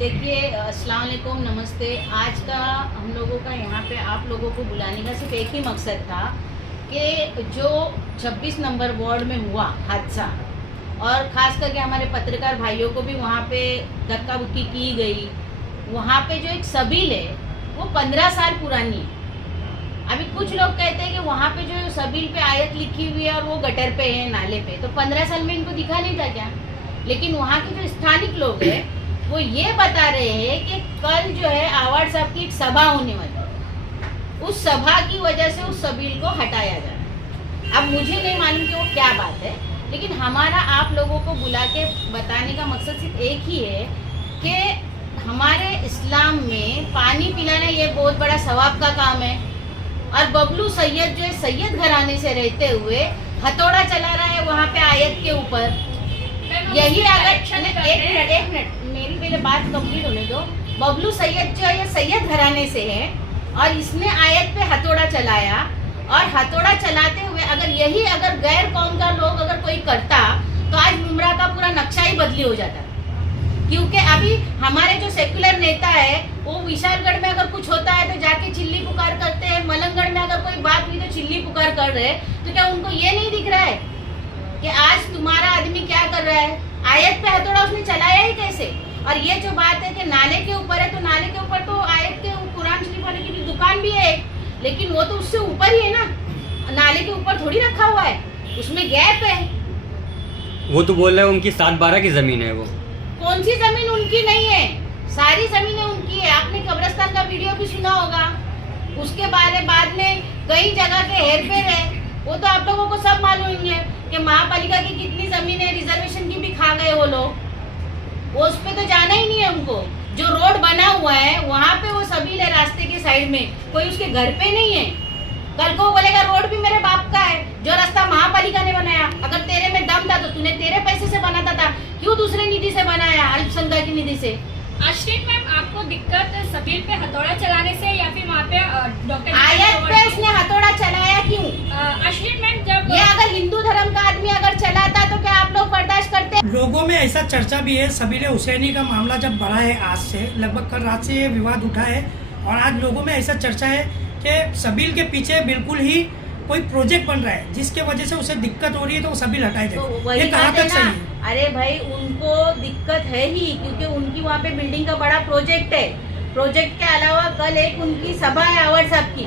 देखिए, अस्सलाम वालेकुम, नमस्ते। आज का हम लोगों का यहाँ पे आप लोगों को बुलाने का सिर्फ एक ही मकसद था कि जो 26 नंबर वार्ड में हुआ हादसा, और ख़ास करके हमारे पत्रकार भाइयों को भी वहाँ पे धक्का बुक्की की गई। वहाँ पे जो एक सबील है वो 15 साल पुरानी है। अभी कुछ लोग कहते हैं कि वहाँ पे जो सबील पे आयत लिखी हुई है और वो गटर पे है, नाले पे, तो 15 साल में इनको दिखा नहीं था क्या? लेकिन वहाँ के जो स्थानिक लोग हैं वो ये बता रहे हैं कि कल जो है आवाड़ साहब की एक सभा होने वाली है, उस सभा की वजह से उस सबील को हटाया जा रहा है। अब मुझे नहीं मालूम कि वो क्या बात है, लेकिन हमारा आप लोगों को बुला के बताने का मकसद सिर्फ एक ही है कि हमारे इस्लाम में पानी पिलाना ये बहुत बड़ा सवाब का काम है। और बबलू सैयद जो है सैयद घराने से रहते हुए हथौड़ा चला रहा है वहाँ पे आयत के ऊपर। यही अगर एक मिनट मेरी पहले बात कंप्लीट होने दो। बबलू सैयद जो है ये सैयद घराने से है और इसने आयत पे हथौड़ा चलाया, और हथौड़ा चलाते हुए अगर गैर कौम का लोग अगर कोई करता तो आज मुमरा का पूरा नक्शा ही बदली हो जाता। क्योंकि अभी हमारे जो सेक्युलर नेता है वो विशालगढ़ में अगर कुछ होता है तो जाके चिल्ली पुकार करते हैं, मलंगगढ़ में अगर कोई बात हुई तो चिल्ली पुकार कर रहे हैं। तो क्या उनको ये नहीं दिख रहा है कि आज तुम्हारा आदमी क्या कर रहा है? आयत पे हथौड़ा उसने चलाया ही कैसे? और ये जो बात है कि नाले के ऊपर है, तो नाले के ऊपर तो आयत के कुरान शरीफ वाले की भी दुकान भी है, लेकिन वो तो उससे ऊपर ही है ना, नाले के ऊपर थोड़ी रखा हुआ है, उसमें गैप है। वो तो बोल रहे हैं उनकी 7/12 की जमीन है। वो कौन सी जमीन उनकी नहीं है? सारी जमीनें उनकी है। आपने कब्रिस्तान का वीडियो भी सुना होगा, उसके बाद में कई जगह के हेरफेर है, वो तो आप लोगों को सब मालूम ही है कि महापालिका की कितनी जमीन है, रिजर्वेशन की भी खा गए वो लोग। वो उस पे तो जाना ही नहीं है उनको। जो रोड बना हुआ है वहाँ पे वो सबील है रास्ते के साइड में, कोई उसके घर पे नहीं है। कल को बोलेगा रोड भी मेरे बाप का है, जो रास्ता महापालिका ने बनाया। अगर तेरे में दम था तो तूने तेरे पैसे से बनाता था, क्यों दूसरे निधि से बनाया, अल्पसंख्यक की निधि से? आश्रित मैम, आपको दिक्कत सबील पे हथौड़ा चलाने से या फिर वहाँ पे डॉक्टर आयत पे उसने हथौड़ा चलाया क्यों? आश्रित मैम, जब ये अगर हिंदू धर्म का आदमी अगर चलाता तो क्या आप लोग बर्दाश्त करते? लोगों में ऐसा चर्चा भी है, सबील हुसैनी का मामला जब बढ़ा है आज से, लगभग कल रात से ये विवाद उठा है, और आज लोगों में ऐसा चर्चा है कि सबील के पीछे बिल्कुल ही कोई प्रोजेक्ट बन रहा है जिसके वजह से उसे दिक्कत हो रही है, तो वो सबील हटाए तो देगा। ये कहाँ तक सही है? अरे भाई, उनको दिक्कत है ही, क्योंकि उनकी वहाँ पे बिल्डिंग का बड़ा प्रोजेक्ट है। प्रोजेक्ट के अलावा कल एक उनकी सभा है आवाड़ साहब की।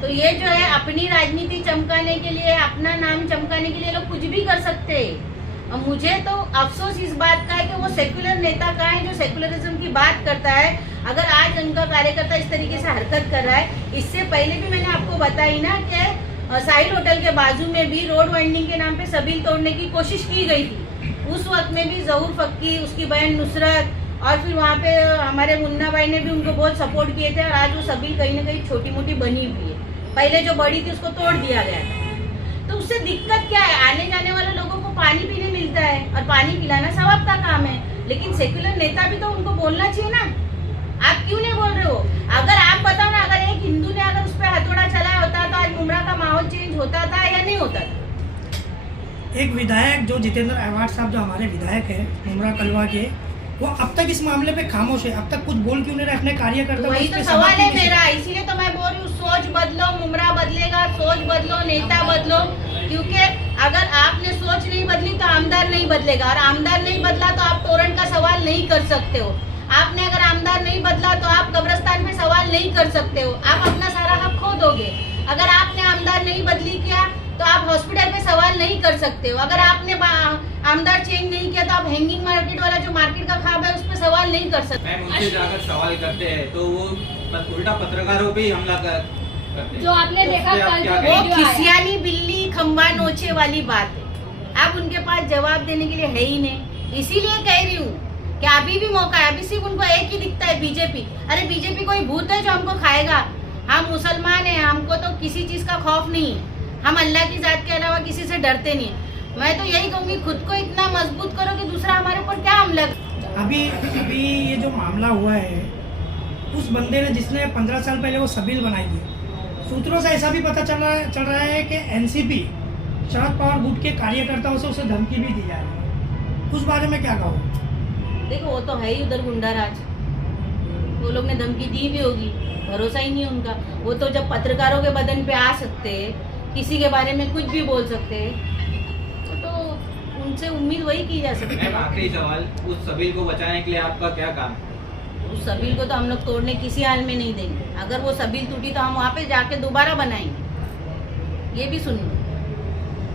तो ये जो है अपनी राजनीति चमकाने के लिए, अपना नाम चमकाने के लिए लोग कुछ भी कर सकते हैं। और मुझे तो अफसोस इस बात का है कि वो सेक्युलर नेता का है जो सेक्युलरिज्म की बात करता है। अगर आज उनका कार्यकर्ता इस तरीके से हरकत कर रहा है, इससे पहले भी मैंने आपको बताई ना कि साहिल होटल के बाजू में भी रोड वाइंडिंग के नाम पे सबील तोड़ने की कोशिश की गई थी। उस वक्त में भी जहूर फक्की, उसकी बहन नुसरत और फिर वहाँ पे हमारे मुन्ना भाई ने भी उनको बहुत सपोर्ट किए थे, और आज वो सबील कहीं ना कहीं छोटी मोटी बनी हुई है। पहले जो बड़ी थी उसको तोड़ दिया गया था। तो उससे दिक्कत क्या है? आने जाने वाले लोगों को पानी पीने मिलता है, और पानी पिलाना सवाब का काम है। लेकिन सेक्युलर नेता भी तो उनको बोलना चाहिए ना। आप क्यों नहीं बोल रहे हो? अगर आप बताओ ना, अगर एक हिंदू ने अगर उस पर हथौड़ा चलाया होता तो आज मुमरा का माहौल चेंज होता था या नहीं होता था? एक विधायक जो जितेंद्र अहवाड साहब जो हमारे विधायक है मुमरा कलवा के, वो अब तक इस मामले पे खामोश है। अब तक कुछ बोल क्यों नहीं रहे अपने कार्यकर्ता? वही तो सवाल है मेरा, इसीलिए तो मैं बोल रही हूँ, सोच बदलो, मुमरा बदलेगा, सोच बदलो, नेता बदलो। क्योंकि अगर आपने सोच नहीं बदली तो आमदार नहीं बदलेगा, और आमदार नहीं बदला तो आप तोरण का सवाल नहीं कर सकते हो। आपने अगर आमदार नहीं बदला तो आप कब्रिस्तान पे सवाल नहीं कर सकते हो, आप अपना सारा हक खो दोगे। अगर आपने आमदार नहीं बदली किया तो आप हॉस्पिटल पे सवाल नहीं कर सकते हो। अगर आपने आमदार चेंज नहीं किया तो आप हैंगिंग मार्केट वाला जो मार्केट का खाब है उस पर सवाल नहीं कर सकते। मैम, उनसे जाकर सवाल करते हैं तो वो उल्टा पत्रकारों पे ही हमला करते हैं। जो आपने देखा कल जो वो वीडियो आया, खिसियानी बिल्ली खंबा नोचे वाली बात है। अब उनके पास जवाब देने के लिए है ही नहीं, इसीलिए कह रही हूँ कि अभी भी मौका है। अभी सिर्फ उनको एक ही दिखता है, बीजेपी। अरे बीजेपी कोई भूत है जो हमको खाएगा? हम मुसलमान हैं, हमको तो किसी चीज का खौफ नहीं है। हम अल्लाह की जात के अलावा किसी से डरते नहीं। मैं तो यही कहूँगी, खुद को इतना मजबूत करो कि दूसरा हमारे ऊपर क्या हमला। अभी ये जो मामला हुआ है, उस बंदे ने जिसने 15 साल पहले वो सबील बनाई है, सूत्रों से ऐसा भी पता चल रहा है कि एनसीपी शरद पवार गुट के कार्यकर्ताओं से उसे धमकी भी दी जा रही है। उस बारे में क्या कहो? देखो वो तो है ही उधर गुंडा राज, वो लोग ने धमकी दी भी होगी, भरोसा ही नहीं उनका। वो तो जब पत्रकारों के बदन पे आ सकते, किसी के बारे में कुछ भी बोल सकते, तो उनसे उम्मीद वही की जा सकती मैम है। आखिरी सवाल, उस सबील को बचाने के लिए आपका क्या काम? उस सबील को तो हम लोग तोड़ने किसी हाल में नहीं देंगे। अगर वो सबील टूटी तो हम वहाँ पे जाके दोबारा बनाएंगे, ये भी सुन लो।